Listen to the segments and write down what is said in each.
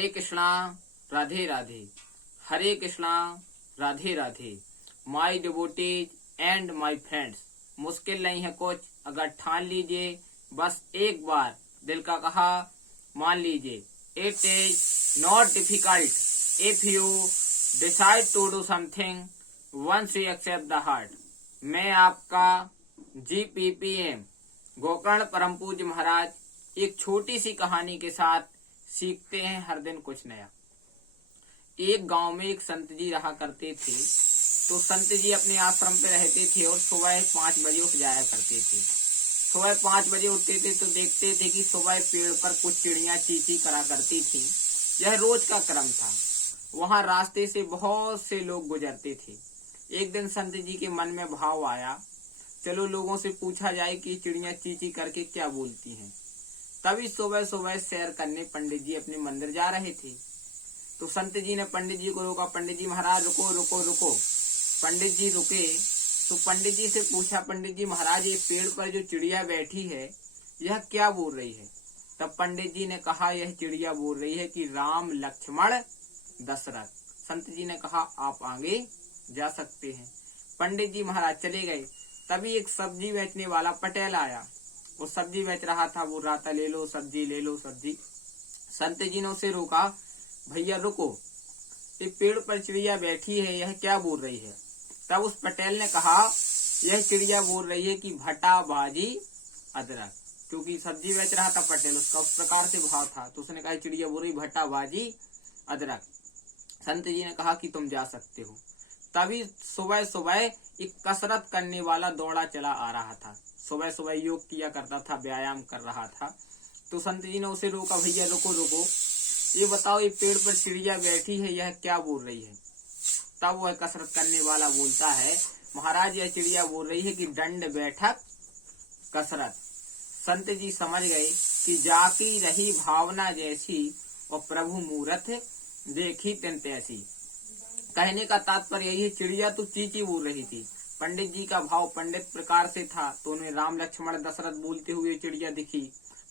Hare Krishna Radhe Radhe, Hare Krishna Radhe Radhe. My devotees and my friends, मुश्किल नहीं है कुछ अगर ठान लीजिए, बस एक बार दिल का कहा मान लीजिए। It is not difficult if you decide to do something once you accept the heart. मैं आपका GPPM गोकर्ण परम पूज्य महाराज एक छोटी सी कहानी के साथ सीखते हैं हर दिन कुछ नया। एक गांव में एक संत जी रहा करते थे। तो संत जी अपने आश्रम पे रहते थे और सुबह 5 बजे उठ जाया करते थे। सुबह 5 बजे उठते थे तो देखते थे कि सुबह पेड़ पर कुछ चिड़ियां चींची करा करती थी। यह रोज का क्रम था। वहां रास्ते से बहुत से लोग गुजरते थे। एक दिन संत जी के मन में भाव आया, चलो लोगों से पूछा जाए कि चिड़ियां चींची करके क्या बोलती हैं। तभी सुबह सुबह सैर करने पंडित जी अपने मंदिर जा रहे थे। तो संत जी ने पंडित जी को रोका, पंडित जी महाराज रुको रुको रुको। पंडित जी रुके तो पंडित जी से पूछा, पंडित जी महाराज ये पेड़ पर जो चिड़िया बैठी है यह क्या बोल रही है। तब पंडित जी ने कहा, यह चिड़िया बोल रही है कि राम लक्ष्मण दशरथ। संत जी ने कहा आप आगे जा सकते हैं। पंडित जी महाराज चले गए। तभी एक सब्जी बेचने वाला पटेल आया। वो सब्जी बेच रहा था, बोल रहा था ले लो सब्जी ले लो सब्जी। संत जी ने उसे रोका, भैया रुको, ये पेड़ पर चिड़िया बैठी है यह क्या बोल रही है। तब उस पटेल ने कहा, यह चिड़िया बोल रही है कि भटा बाजी अदरक। क्योंकि सब्जी बेच रहा था पटेल, उसका उस प्रकार से भाव था, तो उसने कहा चिड़िया बोल रही भटा बाजी अदरक। संत जी ने कहा कि तुम जा सकते हो। तभी सुबह सुबह एक कसरत करने वाला दौड़ा चला आ रहा था। सुबह सुबह योग किया करता था, व्यायाम कर रहा था। तो संत जी ने उसे रोका, भैया रुको रुको, ये बताओ ये पेड़ पर चिड़िया बैठी है यह क्या बोल रही है। तब वह कसरत करने वाला बोलता है, महाराज यह चिड़िया बोल रही है कि दंड बैठक कसरत। संत जी समझ गए कि जाकी रही भावना जैसी और प्रभु मूरत देखी तिन तैसी। कहने का तात्पर्य यही है, चिड़िया तो चींची बोल रही थी। पंडित जी का भाव पंडित प्रकार से था तो उन्हें राम लक्ष्मण दशरथ बोलते हुए चिड़िया दिखी।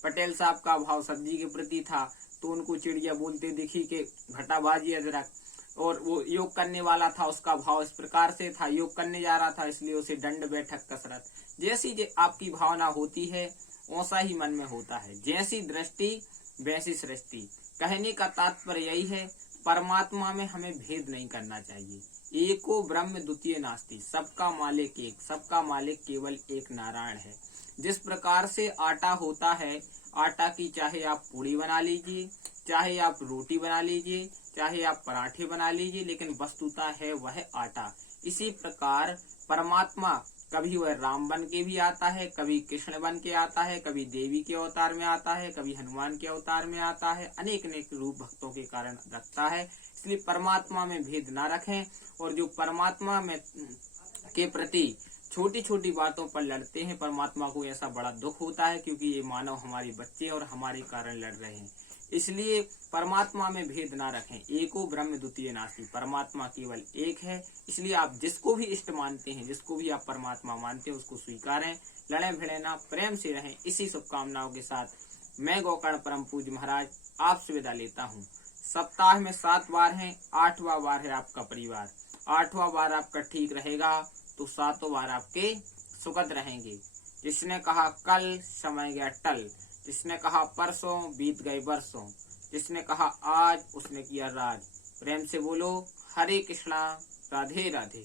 पटेल साहब का भाव सब्जी के प्रति था तो उनको चिड़िया बोलते दिखी कि घटाबाजी अदरक। और वो योग करने वाला था, उसका भाव इस प्रकार से था, योग करने जा रहा था इसलिए उसे दंड बैठक कसरत। जैसी आपकी भावना होती है वैसा ही मन में होता है, जैसी दृष्टि वैसी सृष्टि। कहने का तात्पर्य यही है, परमात्मा में हमें भेद नहीं करना चाहिए। एको ब्रह्म द्वितीय नास्ति, सबका मालिक एक, सबका मालिक केवल एक नारायण है। जिस प्रकार से आटा होता है, आटा की चाहे आप पूड़ी बना लीजिए, चाहे आप रोटी बना लीजिए, चाहे आप पराठे बना लीजिए, लेकिन वस्तुता है वह आटा। इसी प्रकार परमात्मा कभी वह राम बन के भी आता है, कभी कृष्ण बन के आता है, कभी देवी के अवतार में आता है, कभी हनुमान के अवतार में आता है, अनेक अनेक रूप भक्तों के कारण रखता है। इसलिए परमात्मा में भेद ना रखें। और जो परमात्मा में के प्रति छोटी छोटी बातों पर लड़ते हैं, परमात्मा को ऐसा बड़ा दुख होता है, क्योंकि ये मानव हमारे बच्चे और हमारे कारण लड़ रहे हैं। इसलिए परमात्मा में भेद ना रखें। एको ब्रह्म द्वितीय नास्ति, परमात्मा केवल एक है। इसलिए आप जिसको भी इष्ट मानते हैं, जिसको भी आप परमात्मा मानते हैं, उसको स्वीकारें, लड़े भिड़े ना, प्रेम से रहें। इसी शुभकामनाओं के साथ मैं गोकर्ण परम पूज्य महाराज आपसे विदा लेता हूँ। सप्ताह में 7 बार है, 8वां बार है आपका परिवार। 8वां बार आपका ठीक रहेगा तो 7 बार आपके सुखद रहेंगे। जिसने कहा कल समय गया टल, जिसने कहा परसों बीत गए बरसों, जिसने कहा आज उसने किया राज। प्रेम से बोलो हरे कृष्णा राधे राधे।